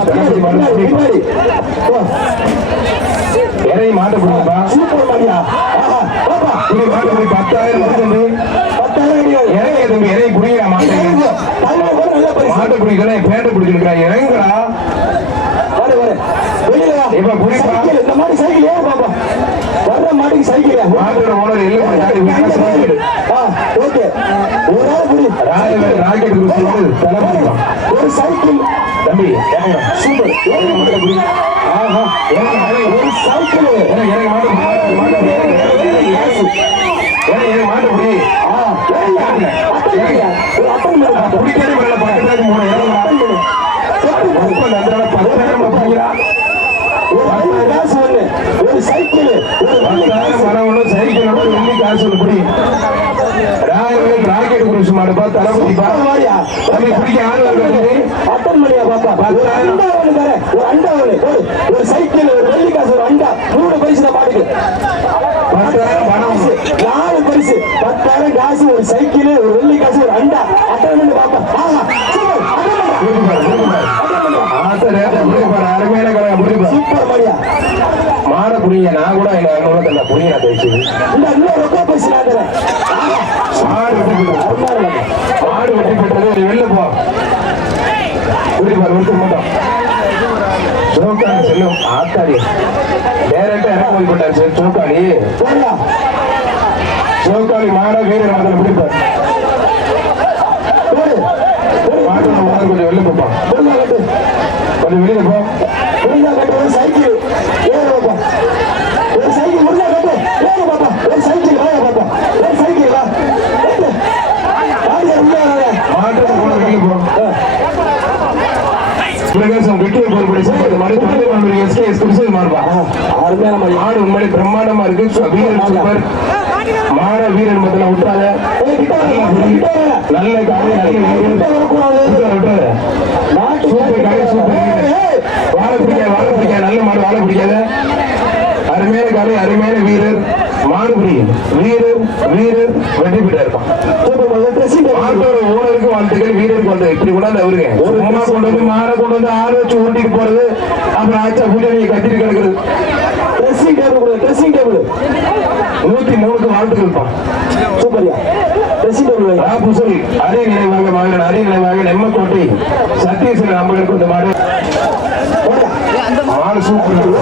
பின்னாடி, பின்னாடி. போ. இறையை மாட்ட முடியுமா சூப்பர் மாடியா ஆஹா பாப்பா இப்படி மாட்ட முடியும் பத்தாயிரம் தம்பி பத்தாயிரம் அடிகள் இறைய தம்பி இறையை குடிக்கிறா மாட்டேன் தாய்மா கூட நல்ல பரிசு மாட்டை குடிக்கிறேன் பேட்டை குடிக்கிறா இறங்குறா வர வர வெளியில வா. இப்ப புரியுதா? சைக்கிள் இந்த மாதிரி சைக்கிள் ஏன் பாப்பா வர்ற மாட்டுக்கு சைக்கிள் மாட்டோட ஓனர் எல்லாம் பண்ணி வித்தியாசம் ஆ ஓகே ஒரு நாள் புடி ராயவேல் ராக்கெட் குரூப் வந்து தலைமைப்பான் ஒரு சைக்கிள் தம்பி சூப்பர். ஆஹா ஒரு சைக்கிள் இறங்க மாட்டை மாட்டை மாட்டை குடி ஆ. குடிக்கிறே மேல பக்கத்துல மூணு நன்றாக பத்தாயிரம் ஒரு ஒண்ணு. ஒரு சைக்கிள். வெள்ளி காசு. ராயவேல் ராக்கெட் குரூப் மாடுப்பா மாடியா. தம்பி குடிக்க ஆள் வருது அட்டன் பண்ணியா பாப்பா ஒரு அண்டா ஒண்ணு தரேன் ஒரு அண்டா ஒண்ணு ஒரு ஒரு சைக்கிள் ஒரு வெள்ளி காசு ஒரு அண்டா மூணு பரிசு தான் பாட்டுக்கு பத்தாயிரம் பணம் பரிசு, நாலு பரிசு பத்தாயிரம் காசு ஒரு சைக்கிள் ஒரு வெள்ளி காசு ஒரு அண்டா அட்டன் பண்ணி பாப்பா ஆஹா சூப்பர் அட்டன் பண்ணுடா. புரியுதுப்பா, புரியுதுப்பா. அட்டன் பண்ணுடா. ஆத்த நேரத்தை புரியுதுப்பா, அருமையான கதை, புரியுதுப்பா. சூப்பர் மாடியா மாட புரியுங்க நான் கூட எங்க அண்ணன் தந்த புரியுங்க தயவுச்சு இந்த இன்னொரு ரொக்க பரிசு நான் தரேன் ஆஹா, மாடு வெட்டி பெற்றது அருமையான மாடு. மாடு வெட்டி பெற்றது நீ வெளில போ புரியுதுப்பா ஒருத்தர் மட்டும் சோக்காளி செல்லும் ஆத்தாடி டேரக்டா இறக்க போய் போட்டார் சார் சோக்காளி போடா. சோக்காளி மாட வீரர் மதத்தில் பிடிப்பார் போடு. போடு. மாட்டு அருமையான மாடு. உண்மையிலே பிரம்மாண்டமா இருக்கு. வீரர் சூப்பர் மாட வீரர் மத்தில விட்டாங்க. நல்ல காலை விட்டாரு, சூப்பர் காலை சூப்பர். வாழ வாழ நல்ல மாடு வாழ பிடிக்காத அருமையான காலை அருமையான வீரர். மாடு வீரர் வீரர் வெற்றி பெற்று மாட்டோட ஓனருக்கு வாழ்த்துக்கள் வீரருக்கு இப்படி கொண்டாந்து அவருங்க ஒரு கொண்டு வந்து மாடை கொண்டு வந்து ஆறு வச்சு ஓட்டிட்டு போறது. அப்புறம் ஆச்சா பூஜை நீங்க கத்திட்டு கிடக்குறது நூத்தி மூணுக்கு வாழ்த்துக்கள்ப்பா. சூப்பர்யா. ராபுசல் அரை நினைவாக மகன் அரை நினைவாக நெம்மக்கோட்டை இந்த மாடு. போடா. மாடு சூப்பர்.